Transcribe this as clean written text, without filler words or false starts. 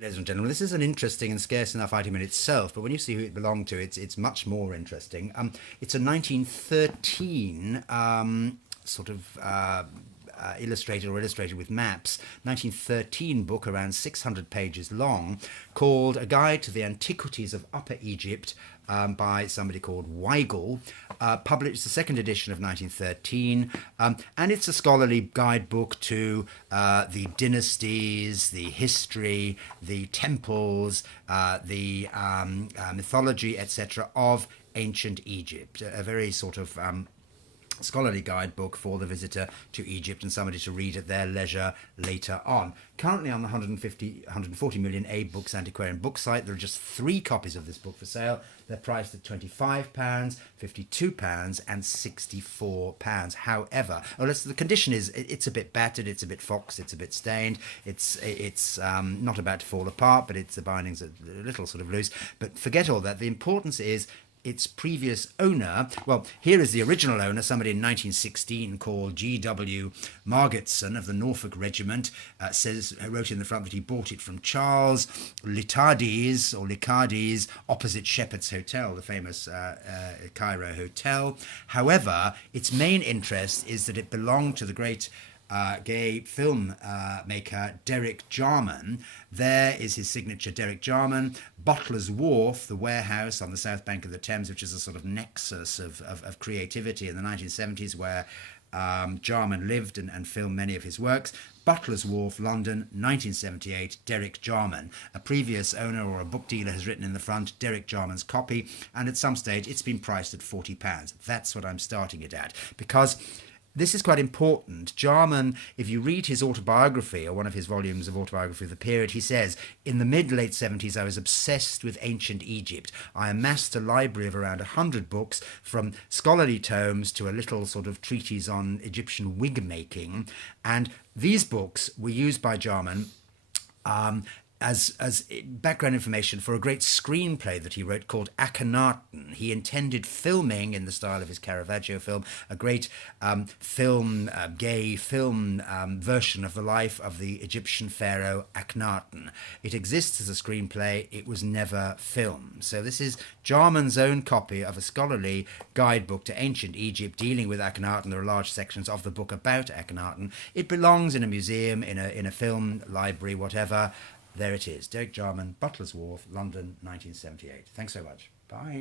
Ladies and gentlemen, this is an interesting and scarce enough item in itself, but when you see who it belonged to, it's much more interesting. It's a 1913 sort of illustrated with maps, 1913 book around 600 pages long, called A Guide to the Antiquities of Upper Egypt, by somebody called Weigel, published the second edition of 1913, and it's a scholarly guidebook to the dynasties, the history, the temples, the mythology, etc., of ancient Egypt. A very sort of scholarly guidebook for the visitor to Egypt and somebody to read at their leisure later on. Currently on the 140 million Abe Books antiquarian book site, there are just 3 copies of this book for sale. They're priced at £25, £52 and £64. However, the condition is it's a bit battered, it's a bit foxed, it's a bit stained, it's not about to fall apart, but the binding's a little sort of loose. But forget all that. The importance is its previous owner. Well, here is the original owner, somebody in 1916 called G.W. Margetson of the Norfolk Regiment, wrote in the front that he bought it from Charles Licardes opposite Shepherd's Hotel, the famous Cairo hotel. However, its main interest is that it belonged to the great gay film maker Derek Jarman. There is his signature, Derek Jarman. Butler's Wharf, the warehouse on the south bank of the Thames, which is a sort of nexus of creativity in the 1970s, where Jarman lived and filmed many of his works. Butler's Wharf, London, 1978, Derek Jarman. A previous owner or a book dealer has written in the front, Derek Jarman's copy, and at some stage it's been priced at £40. That's what I'm starting it at, because this is quite important. Jarman, if you read his autobiography, or one of his volumes of autobiography of the period, he says, in the mid-late 70s, I was obsessed with ancient Egypt. I amassed a library of around 100 books, from scholarly tomes to a little sort of treatise on Egyptian wig making. And these books were used by Jarman as background information for a great screenplay that he wrote called Akhenaten. He intended filming, in the style of his Caravaggio film, a great gay film version of the life of the Egyptian pharaoh Akhenaten. It exists as a screenplay. It was never filmed. So this is Jarman's own copy of a scholarly guidebook to ancient Egypt dealing with Akhenaten. There are large sections of the book about Akhenaten. It belongs in a museum, in a film library, whatever. There it is, Derek Jarman, Butler's Wharf, London, 1978. Thanks so much. Bye.